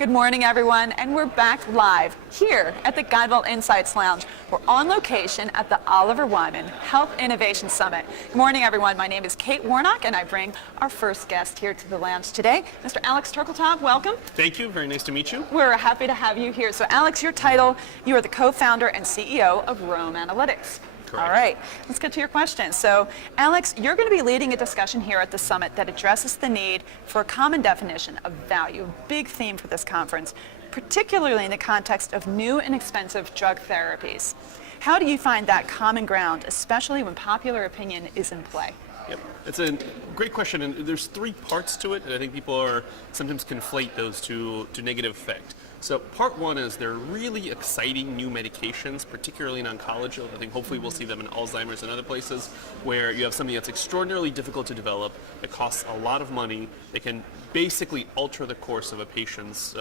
Good morning, everyone, and we're back live here at the GuideWell Insights Lounge. We're on location at the Oliver Wyman Health Innovation Summit. Good morning, everyone. My name is Kate Warnock, and I bring our first guest here to the lounge today, Mr. Alex Turkeltaub. Welcome. Thank you. Very nice to meet you. We're happy to have you here. So, Alex, your title, you are the co-founder and CEO of Rome Analytics. Correct. All right, let's get to your question. So, Alex, you're going to be leading a discussion here at the summit that addresses the need for a common definition of value, a big theme for this conference, particularly in the context of new and expensive drug therapies. How do you find that common ground, especially when popular opinion is in play? Yep. It's a great question, and there's three parts to it, and I think people are sometimes conflate those to negative effect. So part one is there are really exciting new medications, particularly in oncology. I think hopefully we'll see them in Alzheimer's and other places where you have something that's extraordinarily difficult to develop, it costs a lot of money, it can basically alter the course of a patient's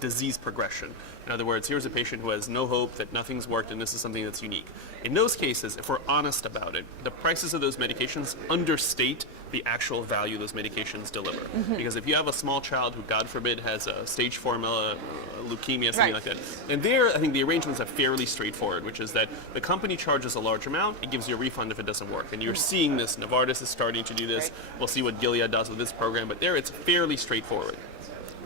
disease progression. In other words, here's a patient who has no hope, that nothing's worked, and this is something that's unique. In those cases, if we're honest about it, the prices of those medications understate the actual value those medications deliver. Mm-hmm. Because if you have a small child who, God forbid, has a stage 4 leukemia, something like that, and there, I think the arrangements are fairly straightforward, which is that the company charges a large amount, it gives you a refund if it doesn't work. And you're seeing this, Novartis is starting to do this, we'll see what Gilead does with this program, but there it's fairly straightforward.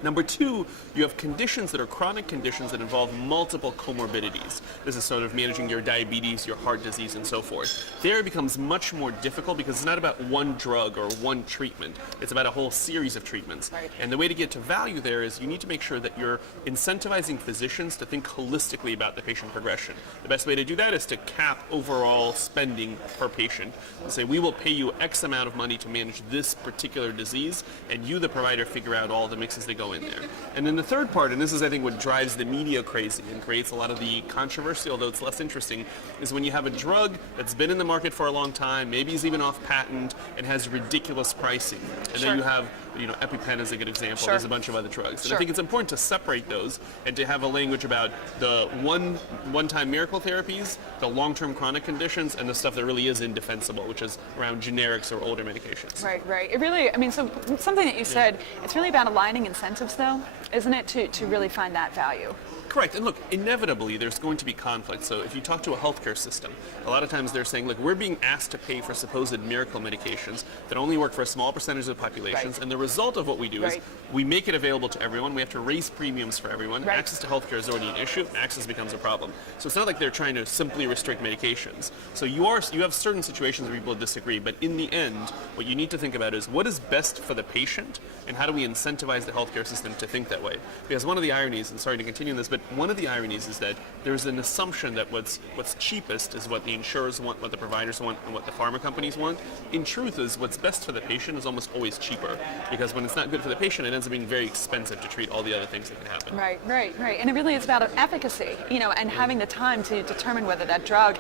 Number two, you have conditions that are chronic conditions that involve multiple comorbidities. This is sort of managing your diabetes, your heart disease, and so forth. There it becomes much more difficult because it's not about one drug or one treatment. It's about a whole series of treatments. Right. And the way to get to value there is you need to make sure that you're incentivizing physicians to think holistically about the patient progression. The best way to do that is to cap overall spending per patient. And say, we will pay you X amount of money to manage this particular disease, and you, the provider, figure out all the mixes that go in there. And then the third part, and this is I think what drives the media crazy and creates a lot of the controversy, although it's less interesting, is when you have a drug that's been in the market for a long time, maybe is even off patent, and has ridiculous pricing. And then you have, EpiPen is a good example. There's a bunch of other drugs. And I think it's important to separate those and to have a language about the one-time miracle therapies, the long-term chronic conditions, and the stuff that really is indefensible, which is around generics or older medications. Right. It really, so something that you said, it's really about aligning incentives, though, isn't it, to really find that value? Correct. And look, inevitably, there's going to be conflict. So if you talk to a healthcare system, a lot of times they're saying, look, we're being asked to pay for supposed miracle medications that only work for a small percentage of the populations. Right. And the result of what we do is we make it available to everyone. We have to raise premiums for everyone. Right. Access to healthcare is already an issue. Access becomes a problem. So it's not like they're trying to simply restrict medications. So you have certain situations where people disagree. But in the end, what you need to think about is what is best for the patient and how do we incentivize the healthcare system to think that way? Because one of the ironies, and sorry to continue in this, but one of the ironies is that there's an assumption that what's cheapest is what the insurers want, what the providers want, and what the pharma companies want. In truth, is what's best for the patient is almost always cheaper, because when it's not good for the patient, it ends up being very expensive to treat all the other things that can happen. Right. And it really is about efficacy, and having the time to determine whether that drug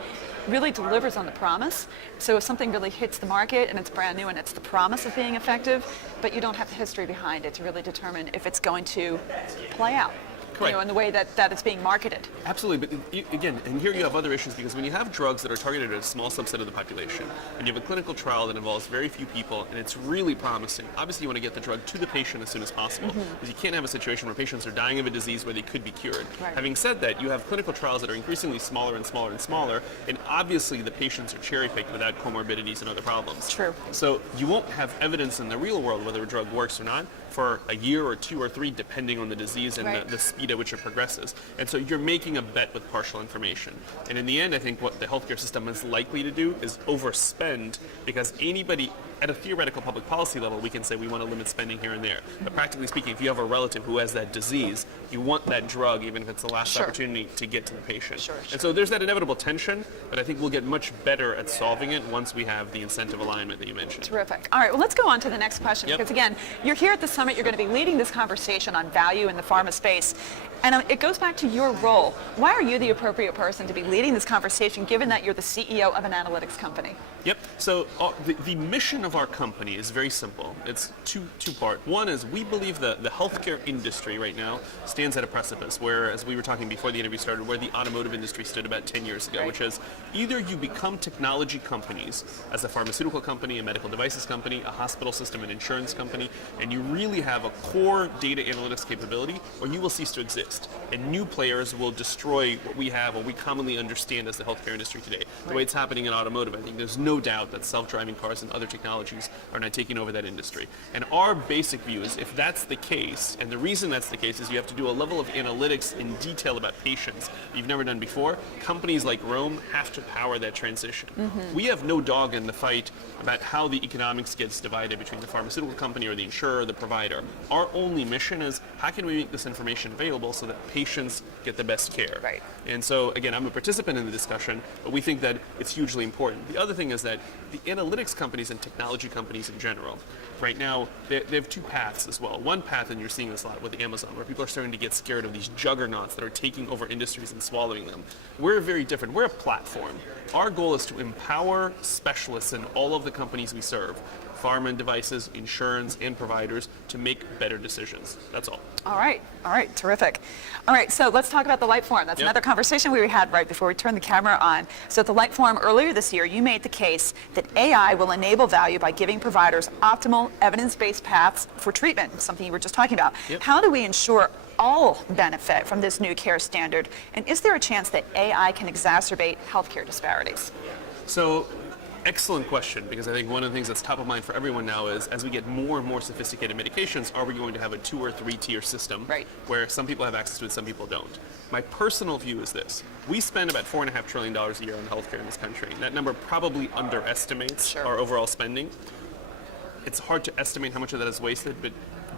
really delivers on the promise. So if something really hits the market and it's brand new and it's the promise of being effective, but you don't have the history behind it to really determine if it's going to play out. In the way that it's being marketed. Absolutely, but again, and here you have other issues, because when you have drugs that are targeted at a small subset of the population, and you have a clinical trial that involves very few people, and it's really promising, obviously you want to get the drug to the patient as soon as possible, because you can't have a situation where patients are dying of a disease where they could be cured. Right. Having said that, you have clinical trials that are increasingly smaller and smaller and smaller, and obviously the patients are cherry-picked without comorbidities and other problems. True. So you won't have evidence in the real world whether a drug works or not for a year or two or three, depending on the disease and the speed at which it progresses. And so you're making a bet with partial information. And in the end, I think what the healthcare system is likely to do is overspend, because anybody, at a theoretical public policy level, we can say we want to limit spending here and there. But practically speaking, if you have a relative who has that disease, you want that drug, even if it's the last opportunity to get to the patient. And so there's that inevitable tension, but I think we'll get much better at solving it once we have the incentive alignment that you mentioned. Terrific. All right, well, let's go on to the next question, because again, you're here at the summit, you're going to be leading this conversation on value in the pharma space. And it goes back to your role. Why are you the appropriate person to be leading this conversation, given that you're the CEO of an analytics company? Yep. So the mission of our company is very simple. It's two-part. One is we believe that the healthcare industry right now stands at a precipice where, as we were talking before the interview started, where the automotive industry stood about 10 years ago, which is either you become technology companies as a pharmaceutical company, a medical devices company, a hospital system, an insurance company, and you really have a core data analytics capability, or you will cease to exist. And new players will destroy what we have, what we commonly understand as the healthcare industry today. The way it's happening in automotive, I think there's no doubt that self-driving cars and other technologies are now taking over that industry. And our basic view is if that's the case, and the reason that's the case is you have to do a level of analytics in detail about patients that you've never done before, companies like Rome have to power that transition. We have no dog in the fight about how the economics gets divided between the pharmaceutical company or the insurer or the provider. Our only mission is how can we make this information available so that patients get the best care? Right. And so, again, I'm a participant in the discussion, but we think that it's hugely important. The other thing is that the analytics companies and technology companies in general, right now, they have two paths as well. One path, and you're seeing this a lot with Amazon, where people are starting to get scared of these juggernauts that are taking over industries and swallowing them. We're very different. We're a platform. Our goal is to empower specialists in all of the companies we serve, pharma and devices, insurance, and providers, to make better decisions. That's all. All right, terrific. All right, so let's talk about the Light Forum. That's another conversation we had right before we turned the camera on. So at the Light Forum earlier this year, you made the case that AI will enable value by giving providers optimal evidence-based paths for treatment, something you were just talking about. How do we ensure all benefit from this new care standard? And is there a chance that AI can exacerbate healthcare disparities? So, excellent question, because I think one of the things that's top of mind for everyone now is as we get more and more sophisticated medications, are we going to have a 2 or 3 tier system where some people have access to it, some people don't? My personal view is this. We spend about $4.5 trillion a year on healthcare in this country. That number probably underestimates our overall spending. It's hard to estimate how much of that is wasted, but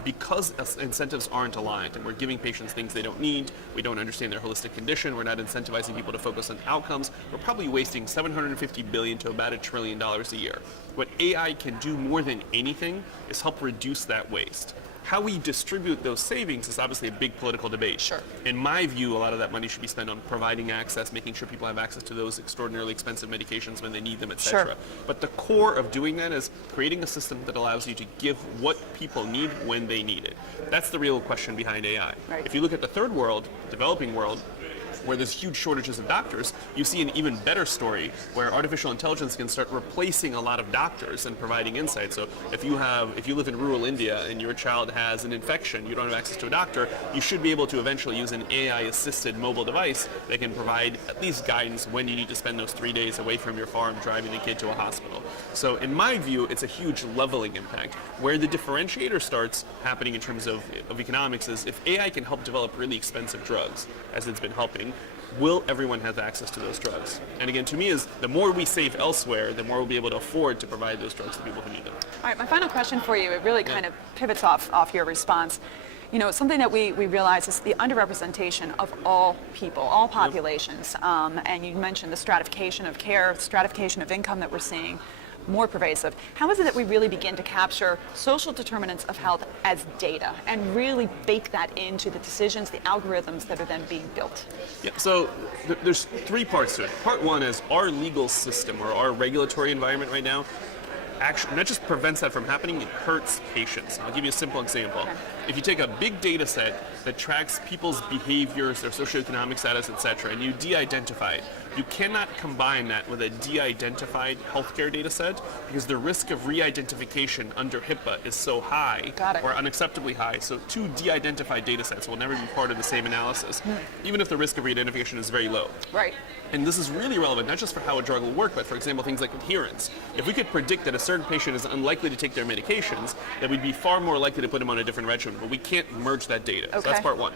because incentives aren't aligned and we're giving patients things they don't need, we don't understand their holistic condition, we're not incentivizing people to focus on outcomes, we're probably wasting $750 billion to about $1 trillion a year. What AI can do more than anything is help reduce that waste. How we distribute those savings is obviously a big political debate. In my view, a lot of that money should be spent on providing access, making sure people have access to those extraordinarily expensive medications when they need them, etc. But the core of doing that is creating a system that allows you to give what people need when they need it. That's the real question behind AI. If you look at the third world, developing world, where there's huge shortages of doctors, you see an even better story where artificial intelligence can start replacing a lot of doctors and providing insight. So if you live in rural India and your child has an infection, you don't have access to a doctor, you should be able to eventually use an AI-assisted mobile device that can provide at least guidance when you need to spend those 3 days away from your farm driving a kid to a hospital. So in my view, it's a huge leveling impact. Where the differentiator starts happening in terms of economics is if AI can help develop really expensive drugs, as it's been helping, will everyone have access to those drugs? And again, to me is the more we save elsewhere, the more we'll be able to afford to provide those drugs to people who need them. All right, my final question for you, it really kind of pivots off your response. You know, something that we realize is the underrepresentation of all people, all populations. And you mentioned the stratification of care, stratification of income that we're seeing more pervasive. How is it that we really begin to capture social determinants of health as data and really bake that into the decisions, the algorithms that are then being built? Yeah, so there's 3 parts to it. Part 1 is our legal system or our regulatory environment right now actually not just prevents that from happening, it hurts patients. I'll give you a simple example. If you take a big data set that tracks people's behaviors, their socioeconomic status, etc., and you de-identify it, you cannot combine that with a de-identified healthcare data set because the risk of re-identification under HIPAA is so high or unacceptably high. So 2 de-identified data sets will never be part of the same analysis, even if the risk of re-identification is very low. And this is really relevant, not just for how a drug will work, but for example, things like adherence. If we could predict that a certain patient is unlikely to take their medications, then we'd be far more likely to put them on a different regimen, but we can't merge that data. So that's part 1.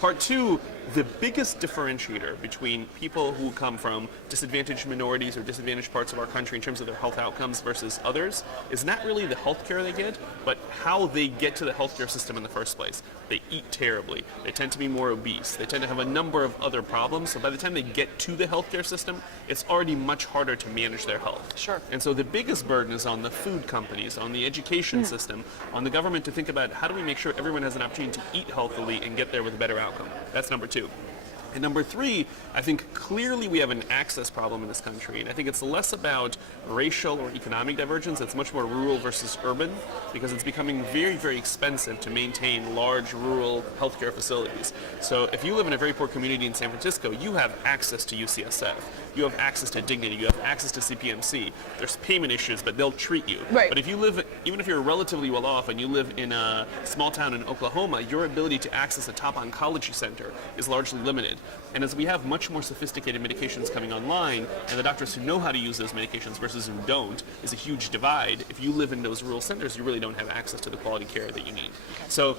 Part 2, the biggest differentiator between people who come from disadvantaged minorities or disadvantaged parts of our country in terms of their health outcomes versus others is not really the healthcare they get, but how they get to the healthcare system in the first place. They eat terribly. They tend to be more obese. They tend to have a number of other problems. So by the time they get to the healthcare system, it's already much harder to manage their health. And so the biggest burden is on the food companies, on the education system, on the government to think about how do we make sure everyone has an opportunity to eat healthily and get there with a better outcome. That's number 2. And number three, I think clearly we have an access problem in this country. And I think it's less about racial or economic divergence. It's much more rural versus urban, because it's becoming very, very expensive to maintain large rural healthcare facilities. So if you live in a very poor community in San Francisco, you have access to UCSF. You have access to Dignity. You have access to CPMC. There's payment issues, but they'll treat you. Right. But if you live, even if you're relatively well off and you live in a small town in Oklahoma, your ability to access a top oncology center is largely limited. And as we have much more sophisticated medications coming online, and the doctors who know how to use those medications versus who don't is a huge divide. If you live in those rural centers, you really don't have access to the quality care that you need. Okay. So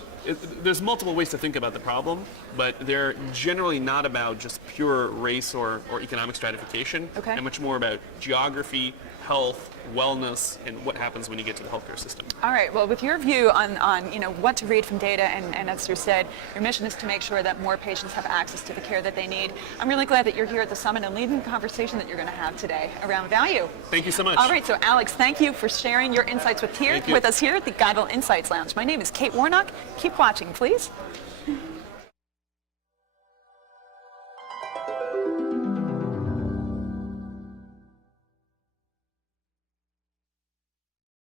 there's multiple ways to think about the problem, but they're generally not about just pure race or economic stratification, okay, and much more about geography, health, wellness, and what happens when you get to the healthcare system. All right. Well, with your view on what to read from data, and as you said, your mission is to make sure that more patients have access to the care that they need. I'm really glad that you're here at the summit and leading the conversation that you're going to have today around value. Thank you so much. All right. So, Alex, thank you for sharing your insights with us here at the GuideWell Insights Lounge. My name is Kate Warnock. Keep watching, please.